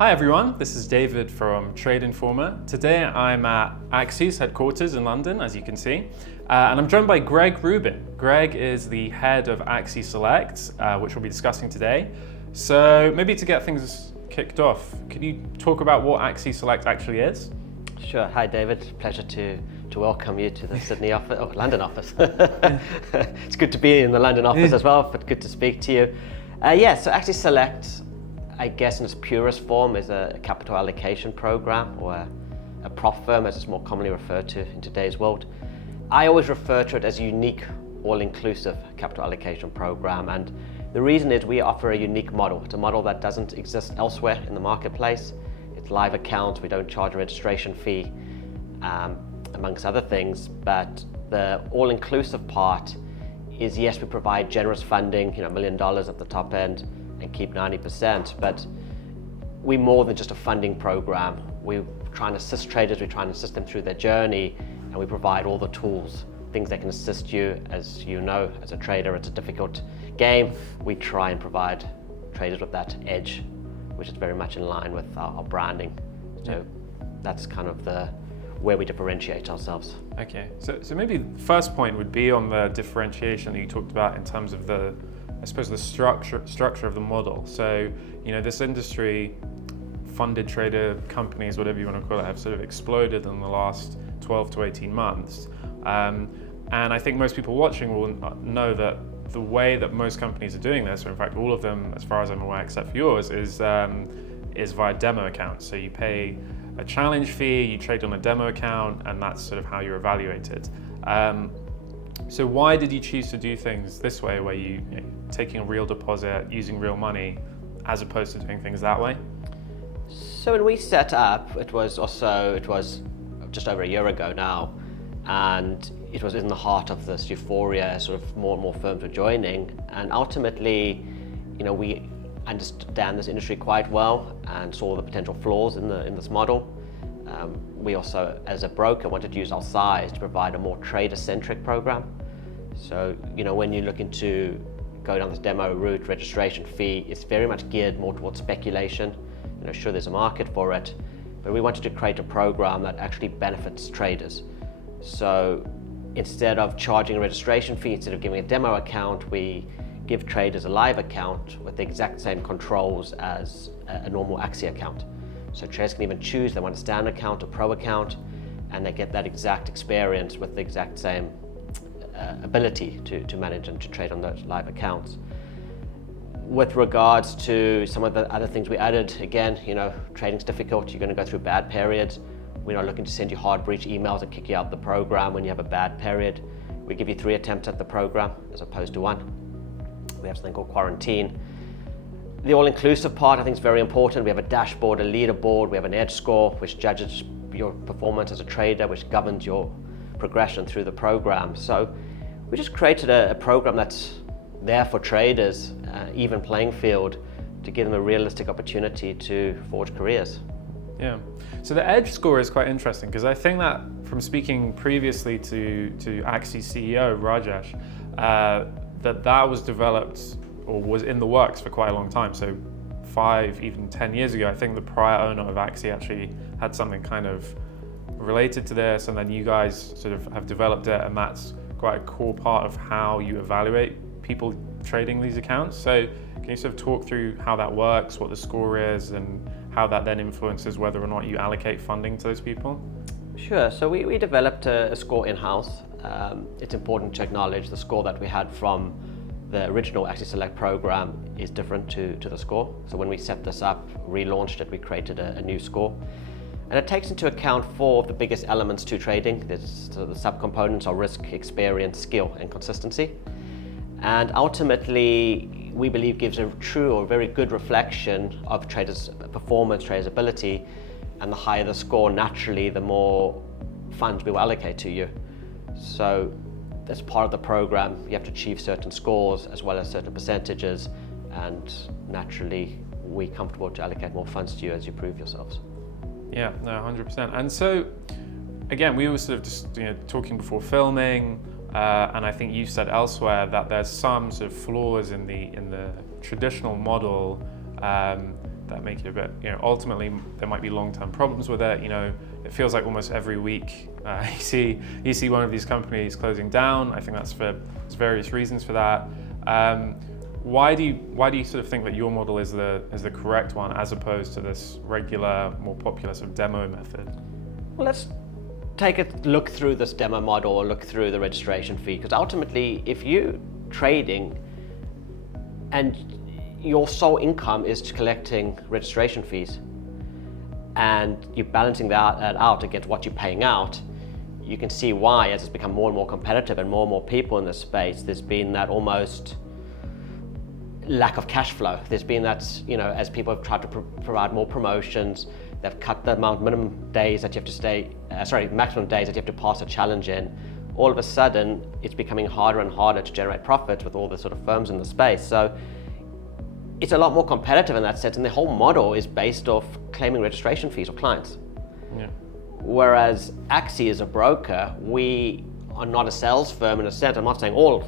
Hi everyone, this is David from Trade Informer. Today I'm at Axi's headquarters in London, as you can see, and I'm joined by Greg Rubin. Greg is the head of Axi Select, which we'll be discussing today. So maybe to get things kicked off, can you talk about what Axi Select actually is? Sure. Hi David, pleasure to welcome you to the Sydney office, London office. It's good to be in the London office as well, but good to speak to you. So Axi Select, I guess in its purest form, is a capital allocation program, or a prop firm as it's more commonly referred to in today's world. I always refer to it as a unique, all-inclusive capital allocation program, and the reason is we offer a unique model. It's a model that doesn't exist elsewhere in the marketplace. It's live accounts, we don't charge a registration fee, amongst other things, but the all-inclusive part is, yes, we provide generous funding, $1 million at the top end, and keep 90%, but we're more than just a funding program. We're trying to assist traders, we try and assist them through their journey, and we provide all the tools, things that can assist you. As you know, as a trader, it's a difficult game. We try and provide traders with that edge, which is very much in line with our branding. So that's kind of where we differentiate ourselves. Okay, so maybe the first point would be on the differentiation that you talked about in terms of the structure of the model. So, this industry, funded trader companies, whatever you want to call it, have sort of exploded in the last 12 to 18 months. And I think most people watching will know that the way that most companies are doing this, or in fact all of them, as far as I'm aware, except for yours, is via demo accounts. So you pay a challenge fee, you trade on a demo account, and that's sort of how you're evaluated. So why did you choose to do things this way, where you taking a real deposit, using real money, as opposed to doing things that way? So when we set up, it was just over a year ago now, and it was in the heart of this euphoria, sort of more and more firms were joining, and ultimately, we understand this industry quite well and saw the potential flaws in this model. We also, as a broker, wanted to use our size to provide a more trader-centric program. So, when you're looking to go down this demo route, registration fee, it's very much geared more towards speculation. Sure, there's a market for it, but we wanted to create a program that actually benefits traders. So instead of charging a registration fee, instead of giving a demo account, we give traders a live account with the exact same controls as a normal Axi account. So traders can even choose they want a standard account, a pro account, and they get that exact experience with the exact same ability to manage and to trade on those live accounts. With regards to some of the other things we added, again, trading's difficult, you're going to go through bad periods. We're not looking to send you hard breach emails and kick you out the program when you have a bad period. We give you 3 attempts at the program as opposed to 1. We have something called quarantine. The all-inclusive part, I think, is very important. We have a dashboard, a leaderboard, we have an edge score, which judges your performance as a trader, which governs your progression through the program. So we just created a program that's there for traders, even playing field, to give them a realistic opportunity to forge careers. Yeah, so the edge score is quite interesting, because I think that from speaking previously to Axi's CEO, Rajesh, that was developed or was in the works for quite a long time. So 5, even 10 years ago, I think the prior owner of Axi actually had something kind of related to this, and then you guys sort of have developed it, and that's quite a core part of how you evaluate people trading these accounts. So can you sort of talk through how that works, what the score is, and how that then influences whether or not you allocate funding to those people? Sure, so we developed a score in-house. It's important to acknowledge the score that we had from the original Axi Select program is different to the score. So when we set this up, relaunched it, we created a new score. And it takes into account 4 of the biggest elements to trading. The subcomponents are risk, experience, skill, and consistency. And ultimately, we believe gives a true or very good reflection of traders' performance, traders' ability, and the higher the score, naturally, the more funds we will allocate to you. So as part of the program, you have to achieve certain scores as well as certain percentages, and naturally, we're comfortable to allocate more funds to you as you prove yourselves. Yeah, no, 100%. And so, again, we were sort of just talking before filming, and I think you said elsewhere that there's some sort of flaws in the traditional model that make you a bit, ultimately there might be long-term problems with it. It feels like almost every week you see one of these companies closing down. I think there's various reasons for that. Why do you sort of think that your model is the correct one as opposed to this regular, more popular sort of demo method? Well, let's take a look through this demo model or look through the registration fee, because ultimately if you're trading and your sole income is collecting registration fees and you're balancing that out against what you're paying out, you can see why, as it's become more and more competitive and more people in this space, there's been that almost lack of cash flow. There's been that, as people have tried to provide more promotions, they've cut the maximum days that you have to pass a challenge in. All of a sudden, it's becoming harder and harder to generate profit with all the sort of firms in the space. So it's a lot more competitive in that sense, and the whole model is based off claiming registration fees of clients. Yeah. Whereas Axi as a broker, we are not a sales firm in a sense. I'm not saying all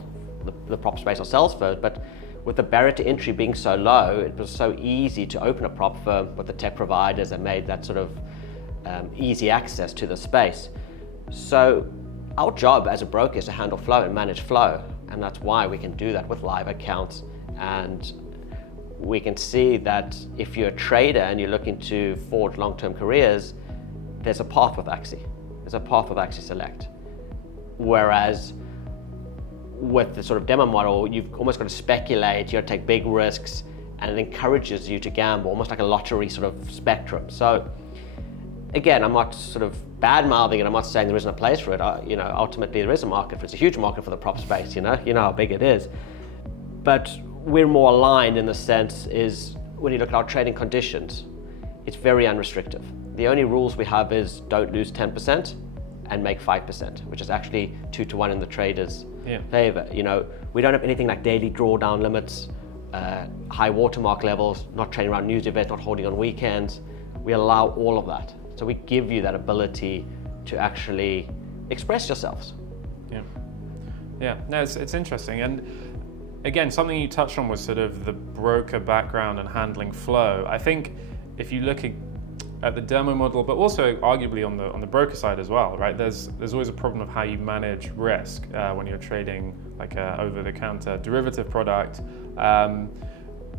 the prop space are sales firms, but with the barrier to entry being so low, it was so easy to open a prop firm with the tech providers that made that sort of easy access to the space. So our job as a broker is to handle flow and manage flow, and that's why we can do that with live accounts. And we can see that if you're a trader and you're looking to forge long-term careers, there's a path with Axi. There's a path with Axi Select. Whereas with the sort of demo model, you've almost got to speculate, you got to take big risks, and it encourages you to gamble, almost like a lottery sort of spectrum. So again, I'm not sort of bad-mouthing it, I'm not saying there isn't a place for it. Ultimately there is a market for it. It's a huge market for the prop space, you know how big it is. But we're more aligned in the sense is when you look at our trading conditions, it's very unrestrictive. The only rules we have is don't lose 10% and make 5%, which is actually 2-to-1 in the trader's favor. We don't have anything like daily drawdown limits, high watermark levels, not trading around news events, not holding on weekends. We allow all of that. So we give you that ability to actually express yourselves. Yeah. No, it's interesting. And again, something you touched on was sort of the broker background and handling flow. I think if you look at the demo model, but also arguably on the broker side as well, right? There's always a problem of how you manage risk when you're trading like a over-the-counter derivative product.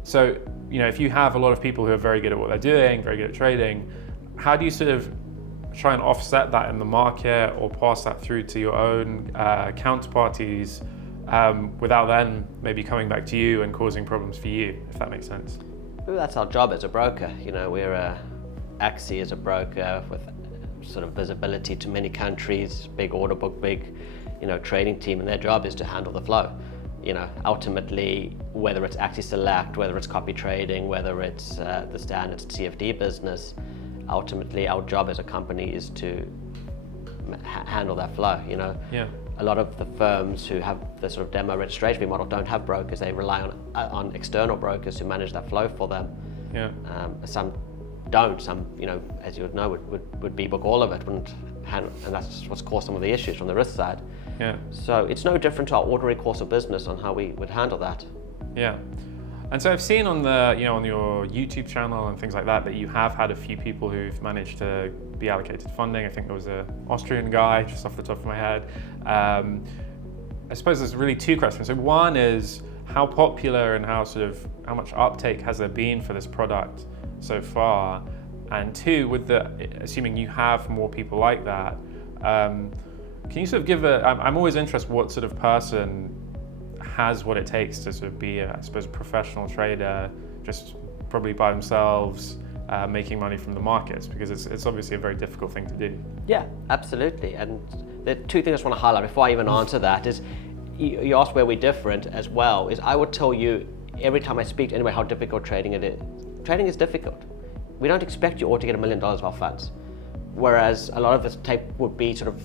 So if you have a lot of people who are very good at what they're doing, very good at trading, how do you sort of try and offset that in the market or pass that through to your own counterparties without then maybe coming back to you and causing problems for you, if that makes sense? Well, that's our job as a broker. We're Axi as a broker with sort of visibility to many countries, big order book, big trading team, and their job is to handle the flow. Ultimately, whether it's Axi Select, whether it's copy trading, whether it's the standard CFD business, ultimately our job as a company is to handle that flow. A lot of the firms who have the sort of demo registration fee model don't have brokers. They rely on external brokers who manage that flow for them. Some don't. Some, as you would know, would be-book all of it, and that's what's caused some of the issues from the risk side. So it's no different to our ordinary course of business on how we would handle that. And so I've seen on on your YouTube channel and things like that you have had a few people who've managed to be allocated funding. I think there was an Austrian guy, just off the top of my head. I suppose there's really two questions. So one is how popular and how much uptake has there been for this product so far? And two, assuming you have more people like that, can you sort of give I'm always interested what sort of person has what it takes to sort of be a professional trader, just probably by themselves, making money from the markets, because it's obviously a very difficult thing to do. Yeah, absolutely. And the two things I just want to highlight before I even answer that is, you asked where we're different as well, is I would tell you every time I speak to anybody how difficult trading it is. Trading is difficult. We don't expect you all to get $1 million of our funds. Whereas a lot of this tape would be sort of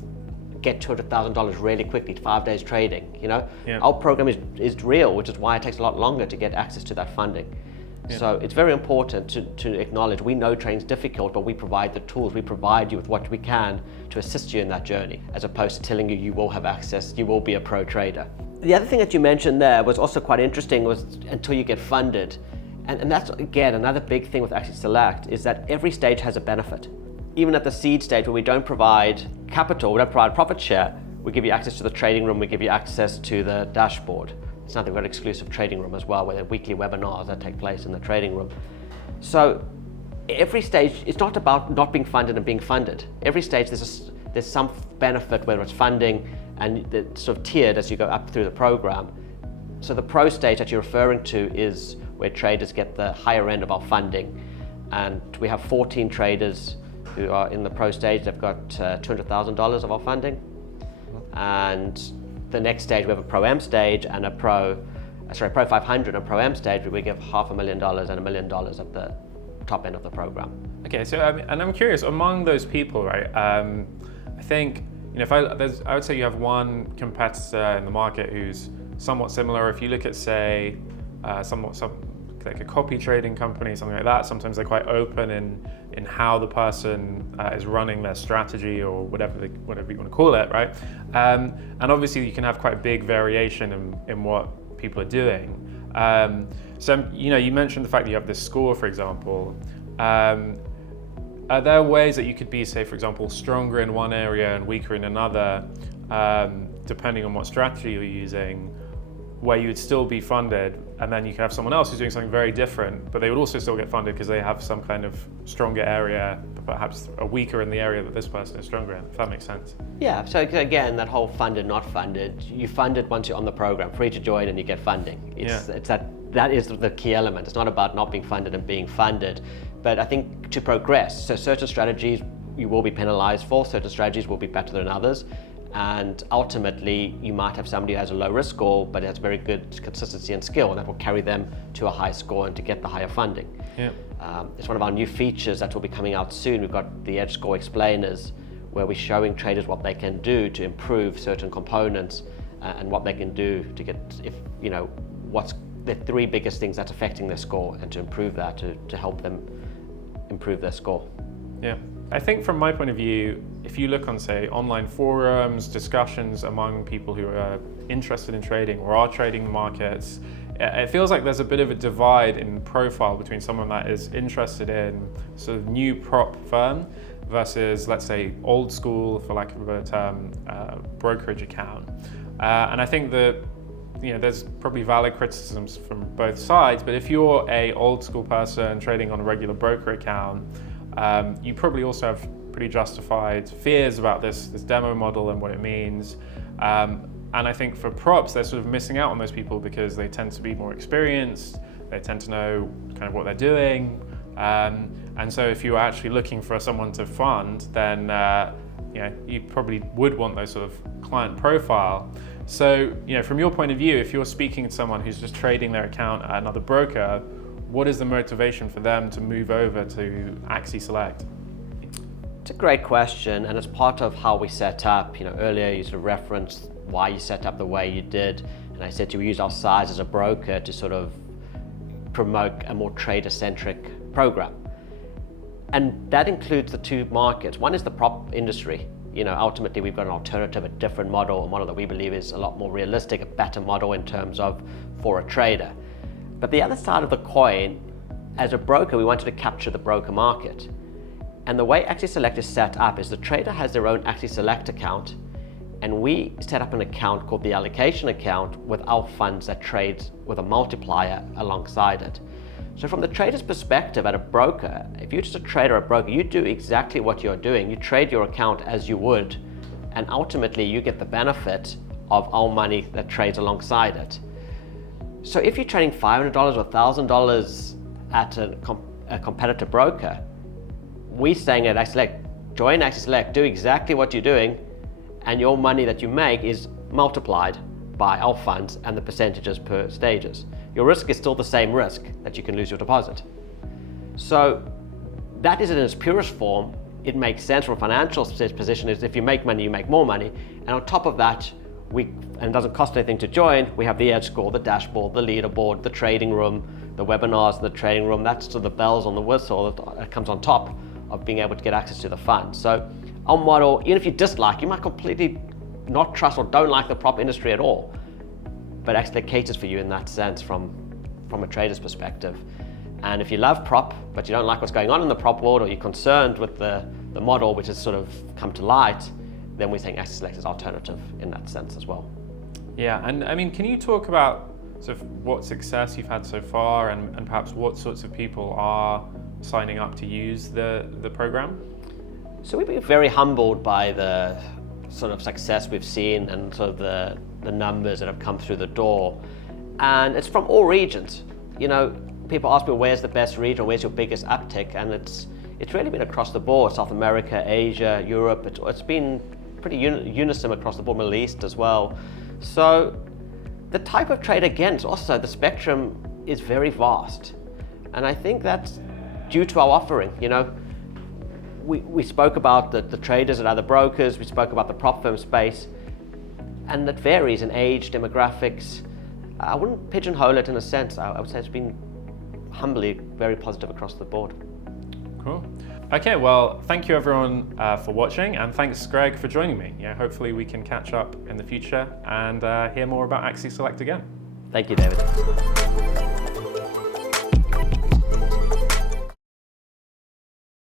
get $200,000 really quickly, 5 days trading, Our program is real, which is why it takes a lot longer to get access to that funding. So it's very important to acknowledge we know trading's difficult, but we provide the tools, we provide you with what we can to assist you in that journey, as opposed to telling you will have access, you will be a pro trader. The other thing that you mentioned there was also quite interesting, was until you get funded. And that's, again, another big thing with Axi Select is that every stage has a benefit. Even at the seed stage where we don't provide capital, we don't provide profit share, we give you access to the trading room, we give you access to the dashboard. It's nothing but an exclusive trading room as well, where there are weekly webinars that take place in the trading room. So every stage, it's not about not being funded and being funded. Every stage there's some benefit, whether it's funding, and it's sort of tiered as you go up through the program. So the pro stage that you're referring to is where traders get the higher end of our funding. And we have 14 traders who are in the pro stage. They've got $200,000 of our funding. And the next stage, we have a Pro M stage and a Pro 500 and a Pro M stage, where we give $500,000 and $1 million at the top end of the program. Okay, so and I'm curious, among those people, right? I think, you know, I would say you have one competitor in the market who's somewhat similar. If you look at, say, like a copy trading company, something like that, sometimes they're quite open in how the person is running their strategy, or whatever you want to call it, right? And obviously you can have quite a big variation in what people are doing. So, you know, you mentioned the fact that you have this score, for example. Are there ways that you could be, say, for example, stronger in one area and weaker in another, depending on what strategy you're using, where you would still be funded, and then you could have someone else who's doing something very different, but they would also still get funded because they have some kind of stronger area, but perhaps a weaker in the area that this person is stronger in, if that makes sense? Yeah, so again, that whole funded, not funded, you fund it once you're on the program, free to join, and you get funding. It's that is the key element. It's not about not being funded and being funded, but I think to progress, so certain strategies you will be penalized for, certain strategies will be better than others. And ultimately, you might have somebody who has a low risk score, but has very good consistency and skill, and that will carry them to a high score and to get the higher funding. Yeah. It's one of our new features that will be coming out soon. We've got the Edge Score Explainers, where we're showing traders what they can do to improve certain components and what they can do to get, if you know, what's the 3 biggest things that's affecting their score, and to improve that, to help them improve their score. Yeah. I think from my point of view, if you look on, say, online forums, discussions among people who are interested in trading or are trading the markets, it feels like there's a bit of a divide in profile between someone that is interested in sort of new prop firm versus, let's say, old school, for lack of a better term, brokerage account. And I think that, you know, there's probably valid criticisms from both sides, but if you're a old school person trading on a regular broker account, you probably also have pretty justified fears about this demo model and what it means. And I think for props, they're sort of missing out on those people because they tend to be more experienced, they tend to know kind of what they're doing. And so if you're actually looking for someone to fund, then you know, you probably would want those sort of client profile. So, you know, from your point of view, if you're speaking to someone who's just trading their account at another broker, what is the motivation for them to move over to Axi Select? It's a great question, and it's part of how we set up. You know, earlier you sort of referenced why you set up the way you did, and I said you use our size as a broker to sort of promote a more trader-centric program. And that includes the 2 markets. One is the prop industry. You know, ultimately we've got an alternative, a different model, a model that we believe is a lot more realistic, a better model in terms of for a trader. But the other side of the coin, as a broker, we wanted to capture the broker market. And the way Axi Select is set up is the trader has their own Axi Select account, and we set up an account called the allocation account with our funds that trades with a multiplier alongside it. So from the trader's perspective at a broker, if you're just a trader or a broker, you do exactly what you're doing. You trade your account as you would, and ultimately you get the benefit of our money that trades alongside it. So if you're trading $500 or $1,000 at a competitor broker, we're saying at Axi Select, join Axi Select, do exactly what you're doing, and your money that you make is multiplied by our funds and the percentages per stages. Your risk is still the same risk, that you can lose your deposit. So that is in its purest form. It makes sense from a financial position, is if you make money, you make more money. And on top of that, and it doesn't cost anything to join, we have the Edge Score, the dashboard, the leaderboard, the trading room, the webinars in the trading room. That's sort of the bells on the whistle that comes on top of being able to get access to the fund. So our model, even if you dislike, you might completely not trust or don't like the prop industry at all, but actually caters for you in that sense from a trader's perspective. And if you love prop, but you don't like what's going on in the prop world, or you're concerned with the model which has sort of come to light, then we think Axi Select is alternative in that sense as well. Yeah, and I mean, can you talk about sort of what success you've had so far, and perhaps what sorts of people are signing up to use the program? So we've been very humbled by the sort of success we've seen and sort of the numbers that have come through the door. And it's from all regions. You know, people ask me, where's the best region, where's your biggest uptick? And it's really been across the board, South America, Asia, Europe. It's been pretty unison across the board, Middle East as well. So the type of trade, again, is also, the spectrum is very vast. And I think that's due to our offering. You know, we spoke about the traders and other brokers, we spoke about the prop firm space, and it varies in age, demographics. I wouldn't pigeonhole it in a sense. I would say it's been humbly very positive across the board. Cool. Okay, well, thank you everyone for watching, and thanks Greg for joining me. Yeah, hopefully we can catch up in the future and hear more about Axi Select again. Thank you, David.